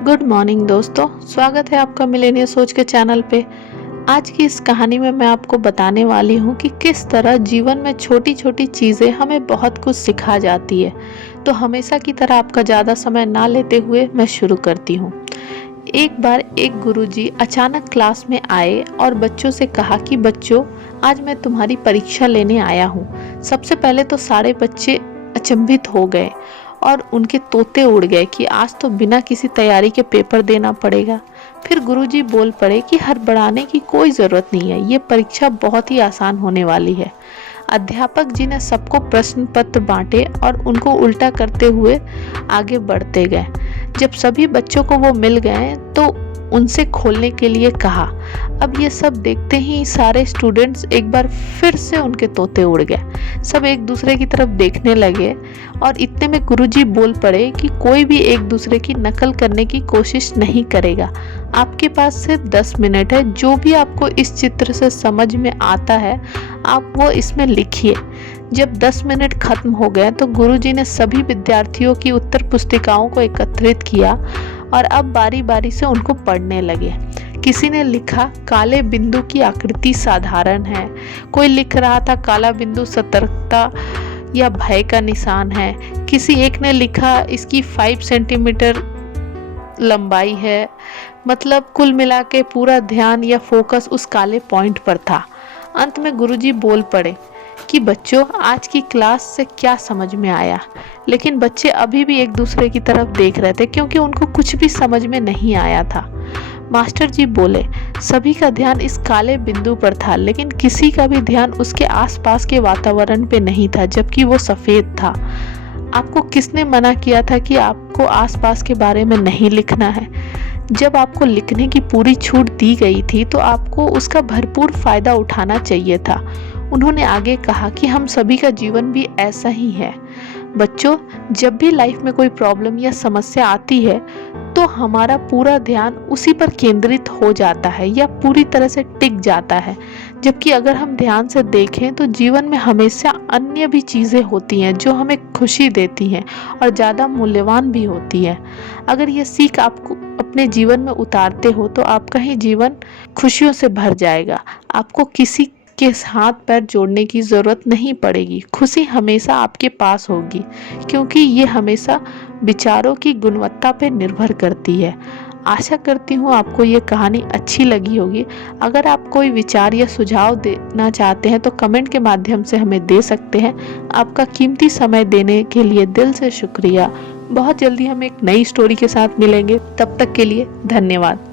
Good morning दोस्तों, स्वागत है आपका मिलेनियर सोच के चैनल पे। आज की इस कहानी में मैं आपको बताने वाली हूँ कि किस तरह जीवन में छोटी छोटी चीज़ें हमें बहुत कुछ सिखा जाती है। तो हमेशा की तरह आपका ज़्यादा समय ना लेते हुए मैं शुरू करती हूँ। एक बार एक गुरुजी अचानक क्लास में आए और बच्चों से कहा कि बच्चों, आज मैं तुम्हारी परीक्षा लेने आया हूँ। सबसे पहले तो सारे बच्चे अचंभित हो गए और उनके तोते उड़ गए कि आज तो बिना किसी तैयारी के पेपर देना पड़ेगा। फिर गुरुजी बोल पड़े कि हड़बड़ाने की कोई ज़रूरत नहीं है, ये परीक्षा बहुत ही आसान होने वाली है। अध्यापक जी ने सबको प्रश्न पत्र बांटे और उनको उल्टा करते हुए आगे बढ़ते गए। जब सभी बच्चों को वो मिल गए तो उनसे खोलने के लिए कहा। अब ये सब देखते ही सारे स्टूडेंट्स एक बार फिर से उनके तोते उड़ गए। सब एक दूसरे की तरफ देखने लगे और इतने में गुरुजी बोल पड़े कि कोई भी एक दूसरे की नकल करने की कोशिश नहीं करेगा। आपके पास सिर्फ 10 मिनट है। जो भी आपको इस चित्र से समझ में आता है आप वो इसमें लिखिए। जब 10 मिनट खत्म हो गए तो गुरुजी ने सभी विद्यार्थियों की उत्तर पुस्तिकाओं को एकत्रित किया और अब बारी बारी से उनको पढ़ने लगे। किसी ने लिखा, काले बिंदु की आकृति साधारण है। कोई लिख रहा था, काला बिंदु सतर्कता या भय का निशान है। किसी एक ने लिखा, इसकी 5 सेंटीमीटर लंबाई है। मतलब कुल मिला के पूरा ध्यान या फोकस उस काले पॉइंट पर था। अंत में गुरुजी बोल पड़े कि बच्चों, आज की क्लास से क्या समझ में आया। लेकिन बच्चे अभी भी एक दूसरे की तरफ देख रहे थे क्योंकि उनको कुछ भी समझ में नहीं आया था। मास्टर जी बोले, सभी का ध्यान इस काले बिंदु पर था, लेकिन किसी का भी ध्यान उसके आसपास के वातावरण पे नहीं था, जबकि वो सफेद था। आपको किसने मना किया था कि आपको आसपास के बारे में नहीं लिखना है? जब आपको लिखने की पूरी छूट दी गई थी तो आपको उसका भरपूर फायदा उठाना चाहिए था। उन्होंने आगे कहा कि हम सभी का जीवन भी ऐसा ही है। बच्चों, जब भी लाइफ में कोई प्रॉब्लम या समस्या आती है तो हमारा पूरा ध्यान उसी पर केंद्रित हो जाता है या पूरी तरह से टिक जाता है। जबकि अगर हम ध्यान से देखें तो जीवन में हमेशा अन्य भी चीज़ें होती हैं जो हमें खुशी देती हैं और ज़्यादा मूल्यवान भी होती हैं। अगर ये सीख आपको अपने जीवन में उतारते हो तो आपका ही जीवन खुशियों से भर जाएगा। आपको किसी के हाथ पैर जोड़ने की ज़रूरत नहीं पड़ेगी। खुशी हमेशा आपके पास होगी, क्योंकि ये हमेशा विचारों की गुणवत्ता पर निर्भर करती है। आशा करती हूँ आपको ये कहानी अच्छी लगी होगी। अगर आप कोई विचार या सुझाव देना चाहते हैं तो कमेंट के माध्यम से हमें दे सकते हैं। आपका कीमती समय देने के लिए दिल से शुक्रिया। बहुत जल्दी हम एक नई स्टोरी के साथ मिलेंगे। तब तक के लिए धन्यवाद।